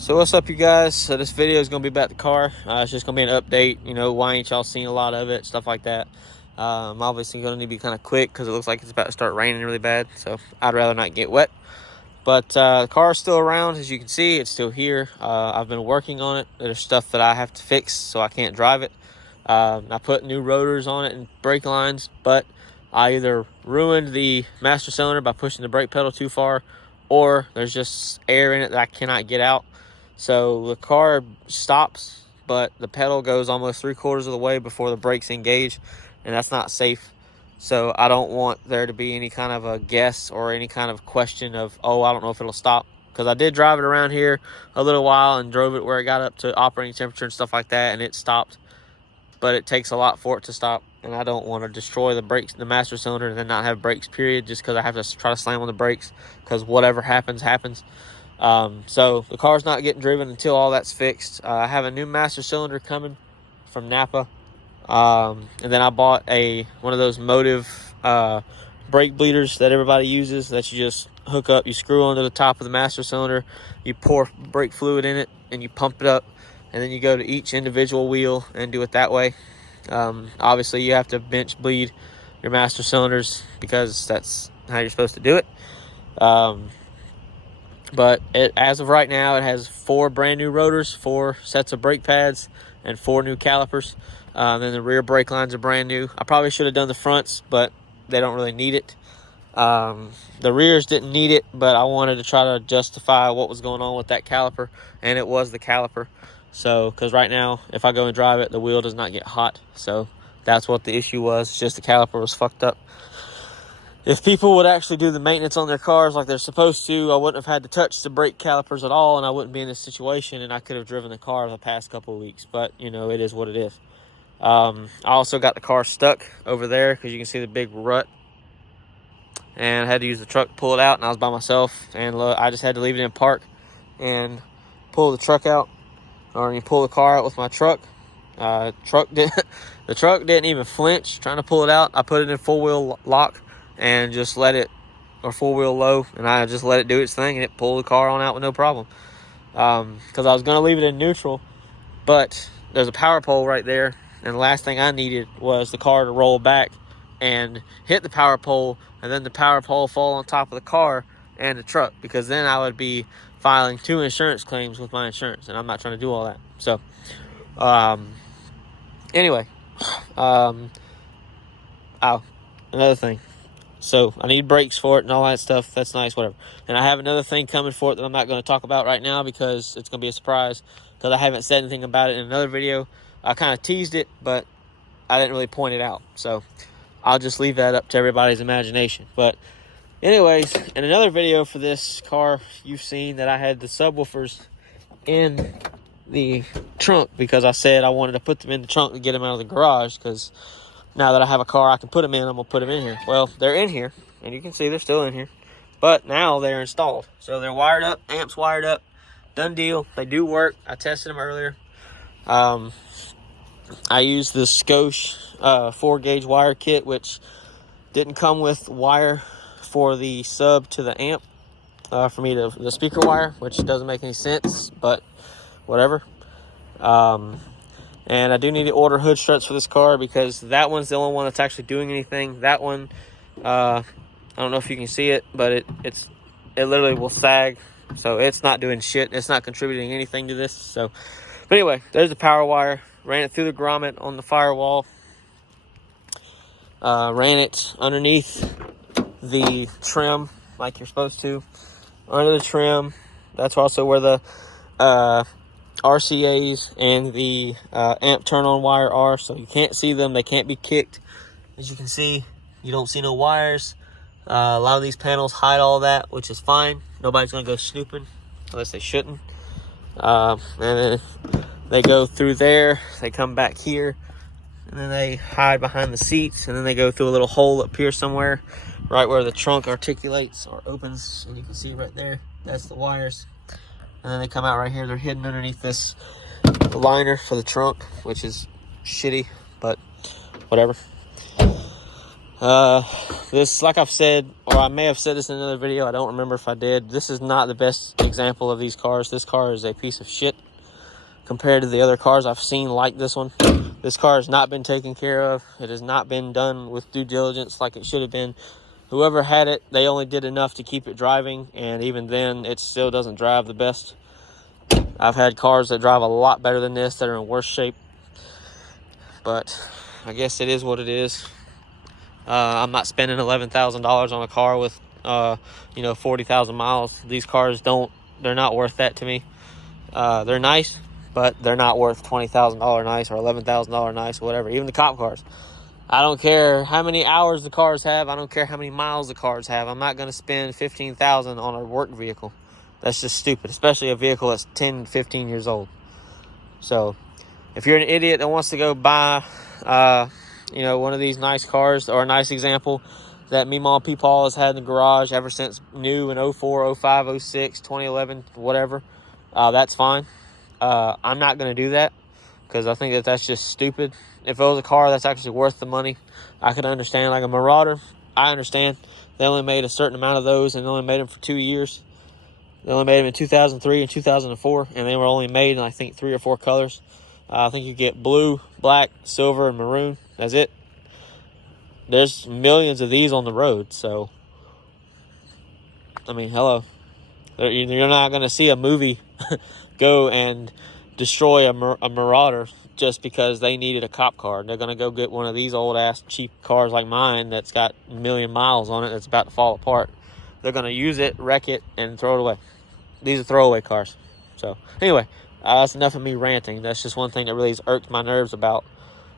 So what's up, you guys? So this video is going to be about the car. It's just going to be an update. Why ain't y'all seen a lot of it, stuff like that. I'm obviously going to need to be kind of quick because it looks like it's about to start raining really bad. So I'd rather not get wet. But the car is still around. As you can see, it's still here. I've been working on it. There's stuff that I have to fix, so I can't drive it. I put new rotors on it and brake lines, but I either ruined the master cylinder by pushing the brake pedal too far, or there's just air in it that I cannot get out. So the car stops, but the pedal goes almost 3/4 of the way before the brakes engage, and that's not safe. So I don't want there to be any kind of a guess or any kind of question of, oh, I don't know if it'll stop. Because I did drive it around here a little while and drove it where it got up to operating temperature and stuff like that, and it stopped. But it takes a lot for it to stop, and I don't want to destroy the brakes, the master cylinder, and then not have brakes, period, just because I have to try to slam on the brakes, because whatever happens, happens. So the car's not getting driven until all that's fixed. I have a new master cylinder coming from Napa. And then I bought one of those Motive brake bleeders that everybody uses, that you just hook up, you screw onto the top of the master cylinder, you pour brake fluid in it, and you pump it up, and then you go to each individual wheel and do it that way. Obviously you have to bench bleed your master cylinders because that's how you're supposed to do it. But as of right now, it has 4 brand new rotors, 4 sets of brake pads, and 4 new calipers. Then the rear brake lines are brand new. I probably should have done the fronts, but they don't really need it. The rears didn't need it, but I wanted to try to justify what was going on with that caliper, and it was the caliper. So, because right now, if I go and drive it, the wheel does not get hot. So that's what the issue was. It's just the caliper was fucked up. If people would actually do the maintenance on their cars like they're supposed to, I wouldn't have had to touch the brake calipers at all, and I wouldn't be in this situation, and I could have driven the car the past couple of weeks. But, it is what it is. I also got the car stuck over there because you can see the big rut. And I had to use the truck to pull it out, and I was by myself. And I just had to leave it in park and pull the truck out. Or you pull the car out with my truck. The truck didn't even flinch trying to pull it out. I put it in 4-wheel lock and just let it, or 4-wheel low, and I just let it do its thing, and it pulled the car on out with no problem. Because I was going to leave it in neutral, but there's a power pole right there, and the last thing I needed was the car to roll back and hit the power pole, and then the power pole fall on top of the car and the truck, because then I would be filing 2 insurance claims with my insurance, and I'm not trying to do all that. So, anyway, another thing. So I need brakes for it and all that stuff. That's nice, whatever. And I have another thing coming for it that I'm not going to talk about right now because it's going to be a surprise, because I haven't said anything about it in another video. I kind of teased it, but I didn't really point it out. So I'll just leave that up to everybody's imagination. But anyways, in another video for this car, you've seen that I had the subwoofers in the trunk because I said I wanted to put them in the trunk to get them out of the garage, because now that I have a car I can put them in, I'm going to put them in here. Well, they're in here, and you can see they're still in here. But now they're installed. So they're wired up, amps wired up, done deal. They do work. I tested them earlier. I used the Scosche 4-gauge wire kit, which didn't come with wire for the sub to the amp, for me to the speaker wire, which doesn't make any sense, but whatever. And I do need to order hood struts for this car because that one's the only one that's actually doing anything. That one, I don't know if you can see it, but it literally will sag. So it's not doing shit. It's not contributing anything to this. So, but anyway, there's the power wire. Ran it through the grommet on the firewall. Ran it underneath the trim like you're supposed to. Under the trim. That's also where the RCAs and the amp turn-on wire are, so you can't see them. They can't be kicked. As you can see, you don't see no wires. A lot of these panels hide all that, which is fine. Nobody's going to go snooping, unless they shouldn't. And then they go through there. They come back here, and then they hide behind the seats, and then they go through a little hole up here somewhere, right where the trunk articulates or opens, and you can see right there, that's the wires. And then they come out right here. They're hidden underneath this liner for the trunk, which is shitty, but whatever. This, like I've said, or I may have said this in another video, I don't remember if I did, this is not the best example of these cars. This car is a piece of shit compared to the other cars I've seen like this one. This car has not been taken care of. It has not been done with due diligence like it should have been. Whoever had it, they only did enough to keep it driving, and even then, it still doesn't drive the best. I've had cars that drive a lot better than this that are in worse shape, but I guess it is what it is. I'm not spending $11,000 on a car with, 40,000 miles. These cars they're not worth that to me. They're nice, but they're not worth $20,000 nice or $11,000 nice or whatever. Even the cop cars. I don't care how many hours the cars have. I don't care how many miles the cars have. I'm not going to spend $15,000 on a work vehicle. That's just stupid, especially a vehicle that's 10, 15 years old. So if you're an idiot that wants to go buy, one of these nice cars, or a nice example that Meemaw Peepaw has had in the garage ever since new in 04, 05, 06, 2011, whatever, that's fine. I'm not going to do that because I think that's just stupid. If it was a car that's actually worth the money, I could understand. Like a Marauder, I understand. They only made a certain amount of those, and they only made them for 2 years. They only made them in 2003 and 2004, and they were only made in, I think, 3 or 4 colors. I think you get blue, black, silver, and maroon. That's it. There's millions of these on the road, so, I mean, hello. You're not going to see a movie go and destroy a Marauder just because they needed a cop car. They're going to go get one of these old-ass cheap cars like mine that's got a million miles on it that's about to fall apart. They're going to use it, wreck it, and throw it away. These are throwaway cars. So, anyway, that's enough of me ranting. That's just one thing that really has irked my nerves about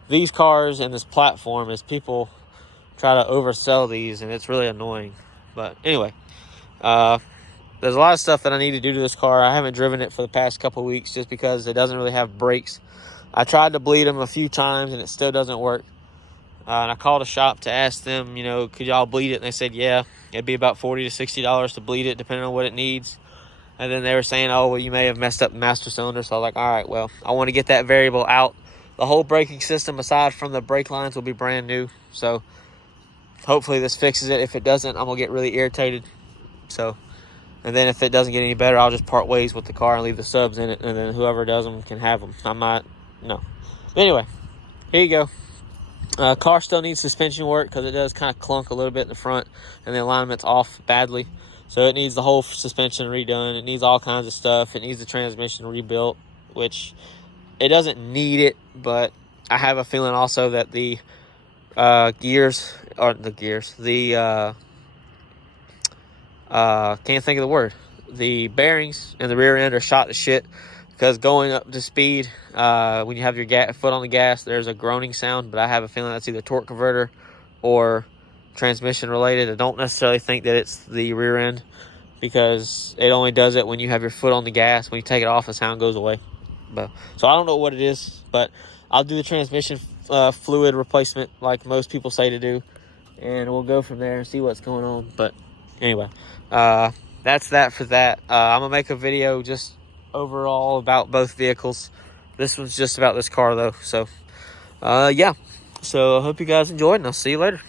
these cars and this platform is people try to oversell these, and it's really annoying. But, anyway, there's a lot of stuff that I need to do to this car. I haven't driven it for the past couple weeks just because it doesn't really have brakes. I tried to bleed them a few times, and it still doesn't work. And I called a shop to ask them, could y'all bleed it? And they said, yeah, it'd be about $40 to $60 to bleed it, depending on what it needs. And then they were saying, oh, well, you may have messed up the master cylinder. So I was like, all right, well, I want to get that variable out. The whole braking system, aside from the brake lines, will be brand new. So hopefully this fixes it. If it doesn't, I'm going to get really irritated. So, and then if it doesn't get any better, I'll just part ways with the car and leave the subs in it. And then whoever does them can have them. No. But anyway, here you go. Car still needs suspension work because it does kind of clunk a little bit in the front and the alignment's off badly. So it needs the whole suspension redone. It needs all kinds of stuff. It needs the transmission rebuilt, which it doesn't need it, but I have a feeling also that the can't think of the word. The bearings in the rear end are shot to shit because going up to speed, when you have your foot on the gas, there's a groaning sound, but I have a feeling that's either torque converter or transmission related. I don't necessarily think that it's the rear end because it only does it when you have your foot on the gas. When you take it off, the sound goes away. So I don't know what it is, but I'll do the transmission fluid replacement like most people say to do, and we'll go from there and see what's going on. But anyway, that's that for that. I'm gonna make a video just overall about both vehicles. This one's just about this car though. So yeah, so I hope you guys enjoyed, and I'll see you later.